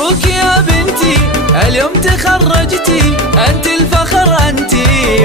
مبروك يا بنتي اليوم تخرجتي، انت الفخر انت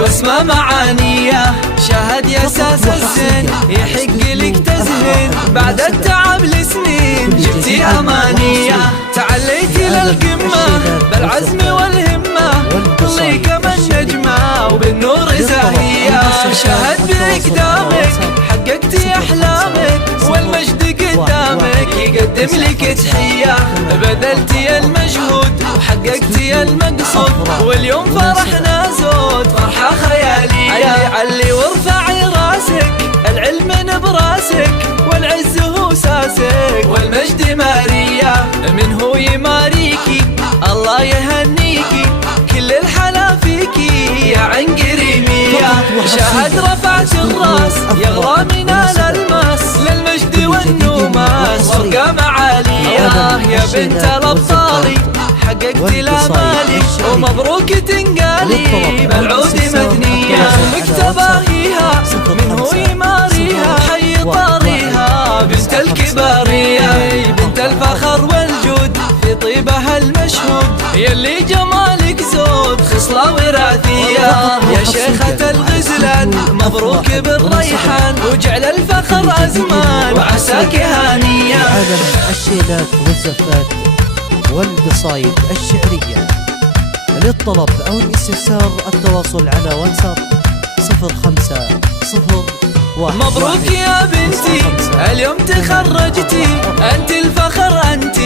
واسمى معانيه، شهد يا ساس الزين يحق لك تزهين، بعد التعب لسنين جبتي امانيه، تعليتي للقمه بالعزم والهمه، طلي كما النجمه وبالنور زاهيه، شهد باقدامك حققتي احلامك، والمجد قدامك يقدم لك تحيه، بذلتي المجهود وحققتي المقصود، واليوم فرحنا زود فرحه خياليه، علي وارفعي راسك العلم براسك، والعز هو ساسك والمجد ماريه، من هو يماريكي الله يهنيكي، كل الحلا فيكي يا عين قريميه، شهد رفعت الراس يغرى من الالماس، للمجد والنوماس وارقام عاليه، يا بنت الابطال حققتي الامالي، ومبروك تنقالي بالعود مثنيه، مكتباهيها من هو يماريها، حي طاريها بنت الكباريه، بنت الفخر والجود في طيبها المشهود، يلي جمالك زود خصله وراثيه، يا شيخة الغزلان مبروك بالريحان، وجعل الفخر ازمان وعساك هانيه. عالم الشيلات والزفات والقصايد الشعرية، للطلب أو الاستفسار التواصل على واتساب 0501. مبروك يا بنتي اليوم تخرجتي، انت الفخر انت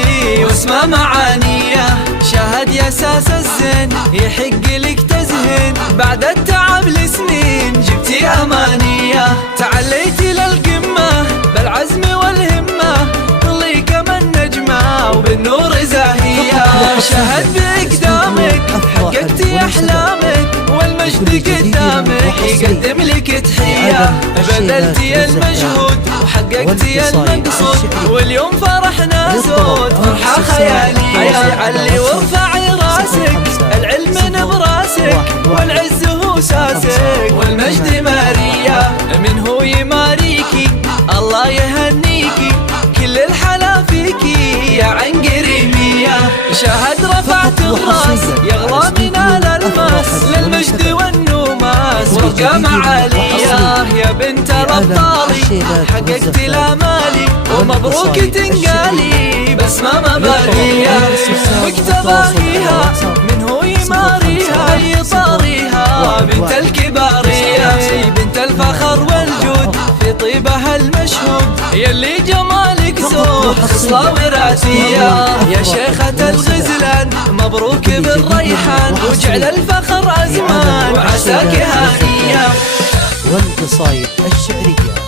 واسمى معانيه، شهد يا ساس الزين يحق لك تزهين، بعد التعب لسنين جبتي امانيه، تعليتي للقمه بالعزم والهمه، طلي كما النجمه وبالنور زاهيه، شهد باقدامك حققتي احلامك، والمجد قدامك يقدم لك تحيه، بذلتي المجهود وحققتي المقصود، واليوم فرحنا زود فرحه خياليه، علي وارفعي راسك العلم براسك، والعز هو ساسك والمجد ماريه، من هو يماريكي الله يهنيكي، كل الحلا فيكي يا عين قريميه، شهد رفعت الراس يغرى من الالماس، للمجد والنوماس وارقام عاليه، يا بنت الابطال حققتي الامالي، ومبروك تنقالي بسمه مباريه، مكتباهيها من هو يماريها، يطاريها بنت الكباريه، بنت الفخر والجود في طيبها المشهود، يلي جمالك زود خصله وراثيه، يا شيخة الغزلان مبروك بالريحان، وجعل الفخر ازمان وعساك هانيه. والقصايد الشعرية